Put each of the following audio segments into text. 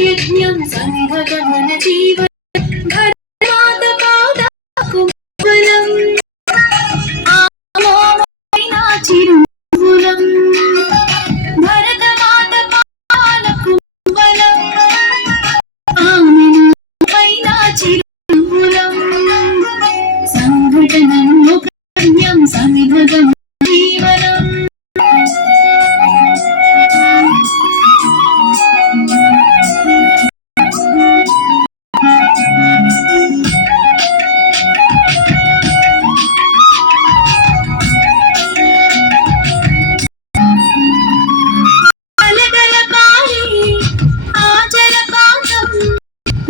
यज्ञं संघगमन जीवन भरतमात पादकुम्बलम् आमोमैना चिरुमुलं भरतमात पादकुम्बलम् आमोमैना चिरुमुलं संघटनं मुखज्ञं संघगमन जीवनम्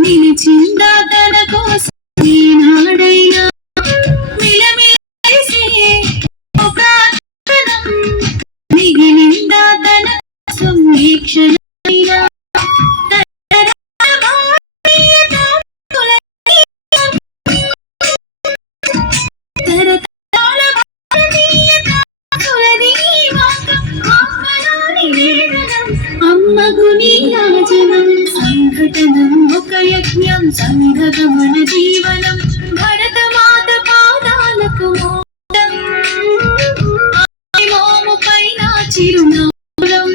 నిలిచిందా తన కోసం ఈనాడైనా మిలమిలేసే ఒక క్షణం మిగిలిందా తన కోసం ఈ క్షణమైనా అమ్మకు నీరాజనం సంఘటనం ఒక యజ్ఞం సంఘగమన జీవనం భరతమాత పాదాలకు మోదం మోము పైన చిరునవ్వులం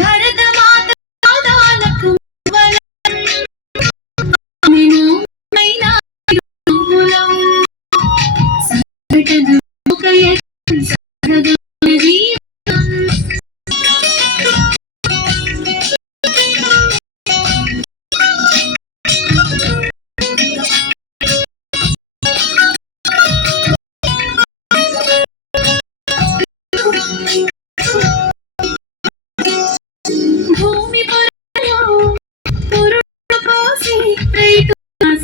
భరతమాత పాదాలకు పైన చిరునవ్వులం సంఘటనం ఒక యజ్ఞం సంఘగమన జీవనం భూమి పురుడు కోసి రైతుల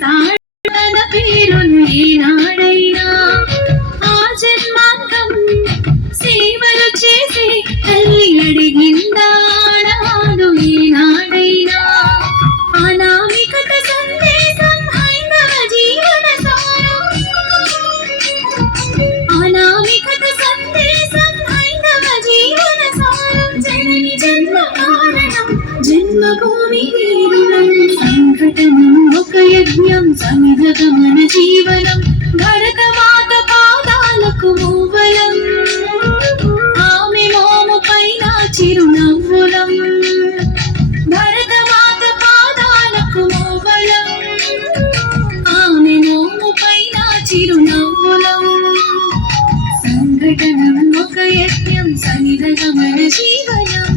సాధన పేరును ఈనాడైనా ఆ జన్మాంతం సేవలు చేసి తల్లి అడిగిందా ఆడవాడు ఈనాడైనా అనామికత సందేశం హైందవ జీవన సారం అనామికత సందేశం హైందవ జీవన సారం జనని జన్మ కారణం జన్మభూమి వీరులం సంఘటనం ఒక యజ్ఞం సంఘగమన జీవనం భరతమాత పాదాలకు మూవలం ఆమె మోము పైన చిరునవ్వులం భరతమాత పాదాలకు మూవలం ఆమె మోము పైన చిరునవ్వులం సంఘటనం ఒక యజ్ఞం సంఘగమన జీవనం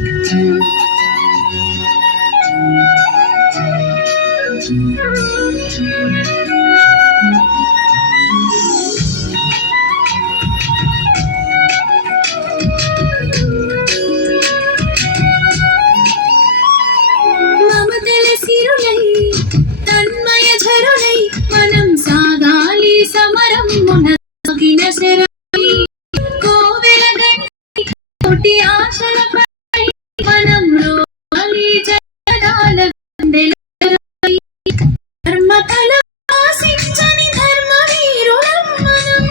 మమతల సిరులై తన్మయ ఝరులై మనం సాగాలి సమరం మునగిన శరై కోవెల గంటి కోటి ఆశలపై మనం రోలి జగదాల గుండెలపై ధర్మఫలం ఆశించని ధర్మ వీరులం మనం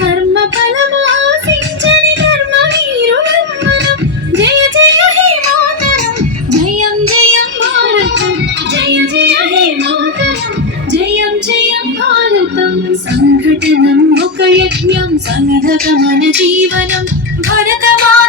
కర్మఫలం ఆశించని ధర్మ వీరులం మనం జయ జయ హే మాతరం జయం జయం భారతం జయ జయ హే మాతరం జయం జయం భారతం సంఘటనం ఒక యజ్ఞం సంఘగమన జీవనం భరతమాత